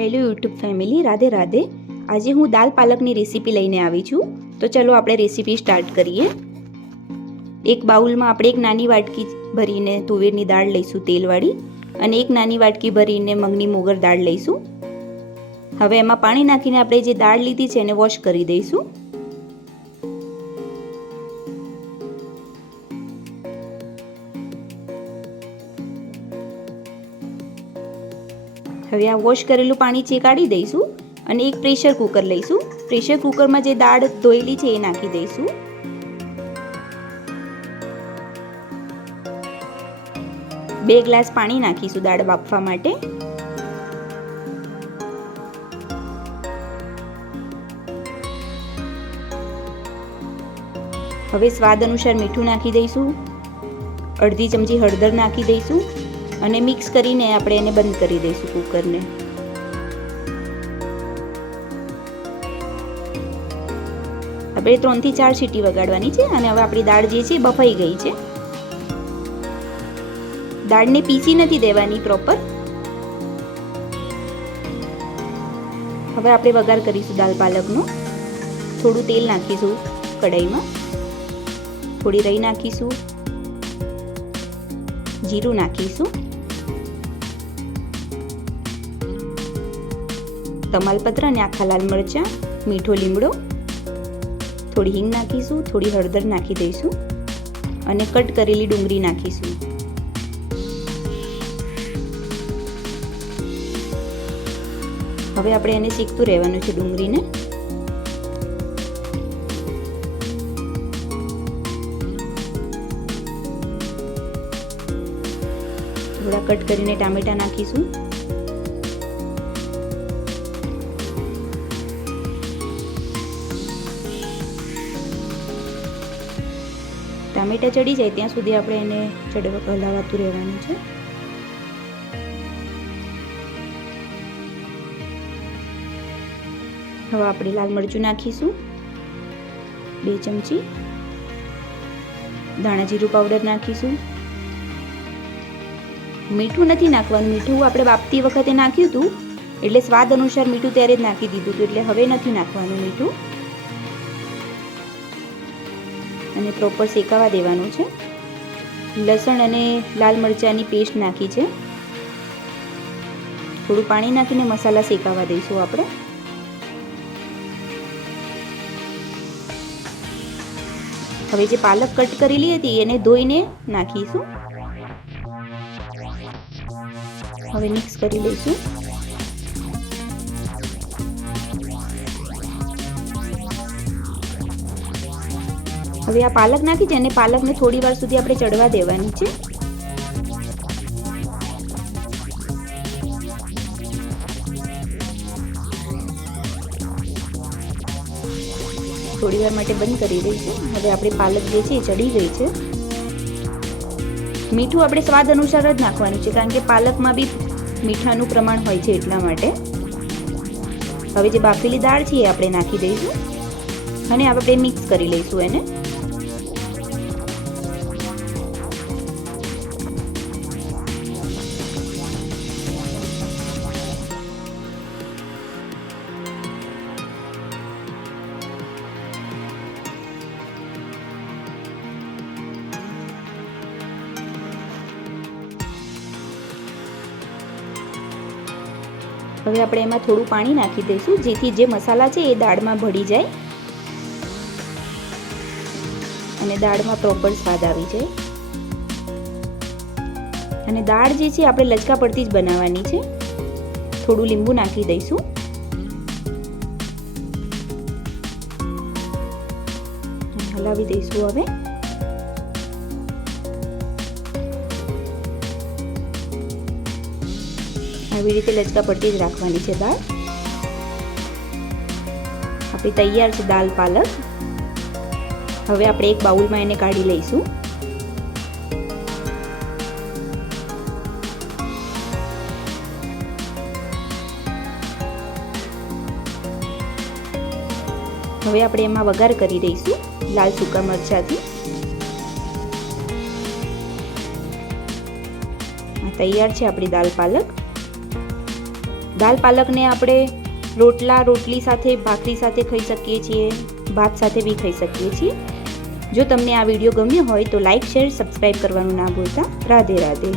Hello YouTube family, Radhe Radhe. આજે હું દાલ પાલકની recipe લઈને આવી છું। તો ચલો આપણે રેસીપી સ્ટાર્ટ કરીએ। એક બાઉલમાં આપણે એક નાની વાટકી ભરીને તુવેરની દાળ લઈશું તેલવાળી, અને એક નાની વાટકી ભરીને મગની મોગર દાળ લઈશું। હવે એમાં પાણી નાખીને આપણે જે દાળ લીધી છે એને વોશ કરી દઈશું। હવે આ વોશ કરેલું પાણી છે કાઢી દઈશું અને એક પ્રેશર કુકર લઈશું। પ્રેશર કુકરમાં જે દાળ ધોયેલી છે એ નાખી દઈશું। બે ગ્લાસ પાણી નાખીશું દાળ બાફવા માટે। હવે સ્વાદ અનુસાર મીઠું નાખી દઈશું। અડધી ચમચી હળદર નાખી દઈશું અને મિક્સ કરીને આપણે એને બંધ કરી દઈશું કુકરને। આપણે 3 થી 4 સીટી વગાડવાની છે અને હવે આપણી દાળ જે છે બફાઈ ગઈ છે। દાળને પીસી નથી દેવાની પ્રોપર। હવે આપણે વઘાર કરીશું દાલ પાલકનો। થોડું તેલ નાખીશું કઢાઈમાં, થોડી રાઈ નાખીશું, જીરું નાખીશું, તમાલપત્ર અને આખા લાલ મરચાં, મીઠો લીમડો, થોડી હિંગ નાખીશું, થોડી હળદર નાખી દઈશું અને કટ કરેલી ડુંગળી નાખીશું। હવે આપણે એને શેકતું રહેવાનું છે ડુંગળીને। થોડા કટ કરીને ટામેટા નાખીશું। ટામેટા ચડી જાય ત્યાં સુધી આપણે એને હલાવતું રહેવાનું છે। હવે આપણે લાલ મરચું નાખીશું 2 ચમચી, ધાણા જીરું પાવડર નાખીશું। મીઠું નથી નાખવાનું, મીઠું આપણે બાફતી વખતે નાખ્યું હતું એટલે સ્વાદ અનુસાર મીઠું ત્યારે જ નાખી દીધું હતું, એટલે હવે નથી નાખવાનું મીઠું। અને પ્રોપર શેકાવા દેવાનું છે। લસણ અને લાલ મરચાંની પેસ્ટ નાખી છે। થોડું પાણી નાખીને મસાલા શેકાવા દઈશું આપણે। હવે જે પાલક કટ કરેલી હતી એને ધોઈને નાખીશું। હવે મિક્સ કરી લઈશું। હવે આ પાલક નાખી છે અને પાલકને થોડી વાર સુધી આપણે ચડવા દેવાની છે। થોડી વાર માટે બંધ કરી દઈશું। હવે આપણી પાલક જે છે એ ચડી ગઈ છે। મીઠું આપણે સ્વાદ અનુસાર જ નાખવાનું છે, કારણ કે પાલકમાં બી મીઠાનું પ્રમાણ હોય છે એટલા માટે। હવે જે બાફેલી દાળ છે એ આપણે નાખી દઈશું અને આપણે મિક્સ કરી લઈશું એને। હવે આપણે એમાં થોડું પાણી નાખી દઈશું, જેથી જે મસાલા છે એ દાળમાં ભળી જાય અને દાળમાં પ્રોપર સ્વાદ આવી જાય। અને દાળ જે છે આપણે લચકા પડતી જ બનાવવાની છે। થોડું લીંબુ નાખી દઈશું। હલાવી દઈશું હવે। આવી રીતે લચકા પડતી જ રાખવાની છે દાળ। આપણી તૈયાર છે દાલ પાલક। હવે આપણે એક બાઉલમાં એને કાઢી લઈશું। હવે આપણે એમાં વઘાર કરી દઈશું લાલ સૂકા મરચાંથી। તૈયાર છે આપણી દાલ પાલક। દાલ પાલકને આપણે રોટલી સાથે, ભાખરી સાથે ખાઈ શકીએ છીએ, ભાત સાથે બી ખાઈ શકીએ છીએ. જો તમને આ વિડીયો ગમ્યો હોય તો લાઈક, શેર, સબસ્ક્રાઈબ કરવાનું ના ભૂલતા. રાધે રાધે.